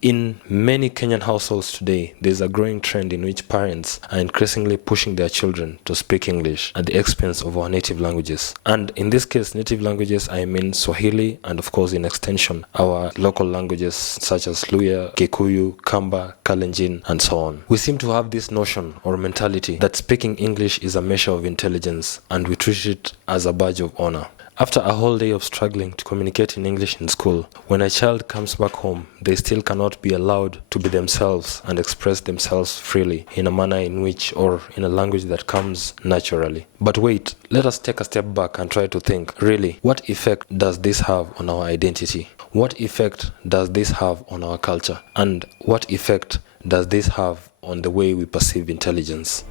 In many Kenyan households today, there's a growing trend in which parents are increasingly pushing their children to speak English at the expense of our native languages. And in this case, native languages, I mean Swahili, and of course in extension, our local languages such as Luya, Kikuyu, Kamba, Kalenjin, and so on. We seem to have this notion or mentality that speaking English is a measure of intelligence, and we treat it as a badge of honor. After a whole day of struggling to communicate in English in school, when a child comes back home, they still cannot be allowed to be themselves and express themselves freely in a manner in which, or in a language that comes naturally. But wait, let us take a step back and try to think, really, what effect does this have on our identity? What effect does this have on our culture? And what effect does this have on the way we perceive intelligence?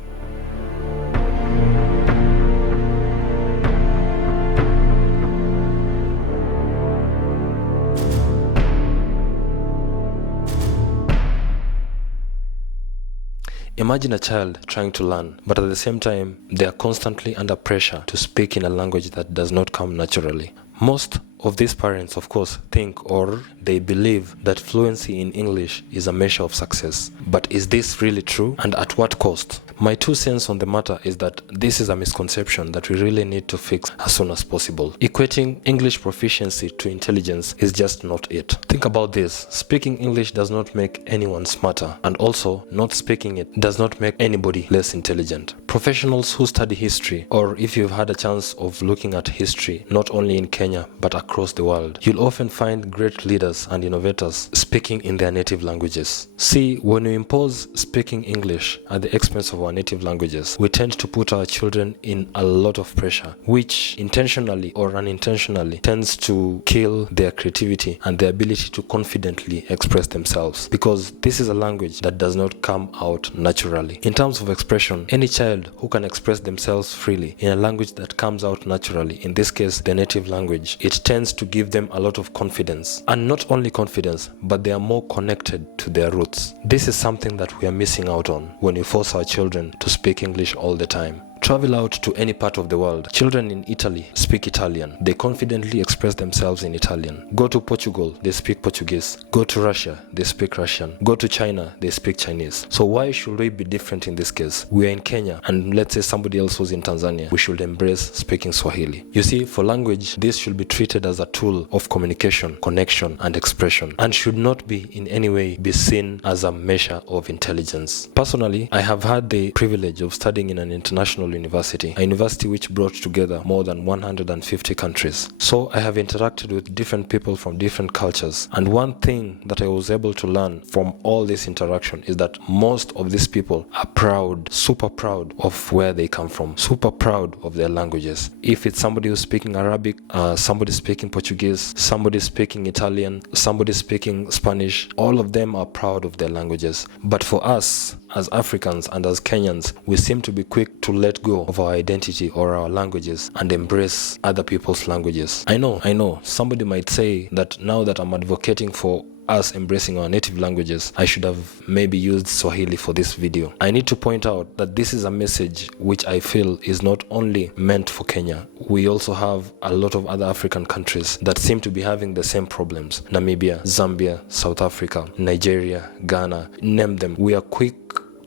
Imagine a child trying to learn, but at the same time, they are constantly under pressure to speak in a language that does not come naturally. Most of these parents, of course, think or they believe that fluency in English is a measure of success. But is this really true, and at what cost? My 2 cents on the matter is that this is a misconception that we really need to fix as soon as possible. Equating English proficiency to intelligence is just not it. Think about this. Speaking English does not make anyone smarter, and also not speaking it does not make anybody less intelligent. Professionals who study history, or if you've had a chance of looking at history not only in Kenya but across the world, you'll often find great leaders and innovators speaking in their native languages. See, when we impose speaking English at the expense of our native languages, we tend to put our children in a lot of pressure, which intentionally or unintentionally tends to kill their creativity and their ability to confidently express themselves, because this is a language that does not come out naturally. In terms of expression, any child who can express themselves freely in a language that comes out naturally, in this case the native language, it tends to give them a lot of confidence. And not only confidence, but they are more connected to their roots. This is something that we are missing out on when we force our children to speak English all the time. Travel out to any part of the world. Children in Italy speak Italian. They confidently express themselves in Italian. Go to Portugal, they speak Portuguese. Go to Russia, they speak Russian. Go to China, they speak Chinese. So why should we be different in this case? We are in Kenya, and let's say somebody else was in Tanzania. We should embrace speaking Swahili. You see, for language, this should be treated as a tool of communication, connection, and expression, and should not be in any way be seen as a measure of intelligence. Personally, I have had the privilege of studying in an international university, a university which brought together more than 150 countries. So I have interacted with different people from different cultures, and one thing that I was able to learn from all this interaction is that most of these people are proud, super proud of where they come from, super proud of their languages. If it's somebody who's speaking Arabic, somebody speaking Portuguese, somebody speaking Italian, somebody speaking Spanish, all of them are proud of their languages. But for us, as Africans and as Kenyans, we seem to be quick to let go of our identity or our languages and embrace other people's languages. I know, somebody might say that now that I'm advocating for us embracing our native languages, I should have maybe used Swahili for this video. I need to point out that this is a message which I feel is not only meant for Kenya. We also have a lot of other African countries that seem to be having the same problems. Namibia, Zambia, South Africa, Nigeria, Ghana, name them. We are quick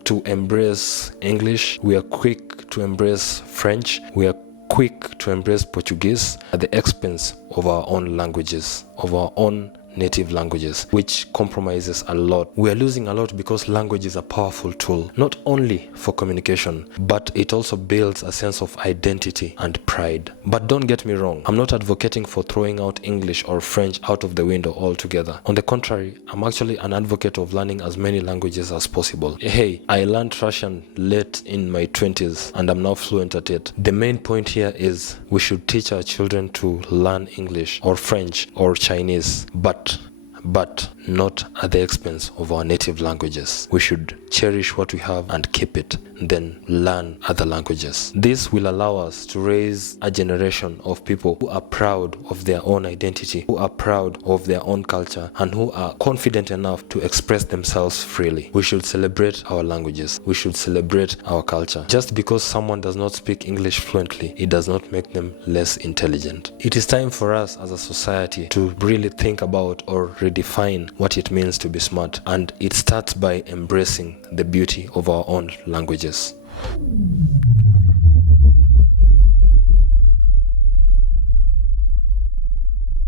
to embrace English. We are quick to embrace French. We are quick to embrace Portuguese at the expense of our own languages, of our own native languages, which compromises a lot. We are losing a lot because language is a powerful tool, not only for communication, but it also builds a sense of identity and pride. But don't get me wrong, I'm not advocating for throwing out English or French out of the window altogether. On the contrary, I'm actually an advocate of learning as many languages as possible. Hey, I learned Russian late in my 20s and I'm now fluent at it. The main point here is we should teach our children to learn English or French or Chinese, but not at the expense of our native languages. We should cherish what we have and keep it, then learn other languages. This will allow us to raise a generation of people who are proud of their own identity, who are proud of their own culture, and who are confident enough to express themselves freely. We should celebrate our languages. We should celebrate our culture. Just because someone does not speak English fluently, it does not make them less intelligent. It is time for us as a society to really think about or redefine what it means to be smart, and it starts by embracing the beauty of our own languages.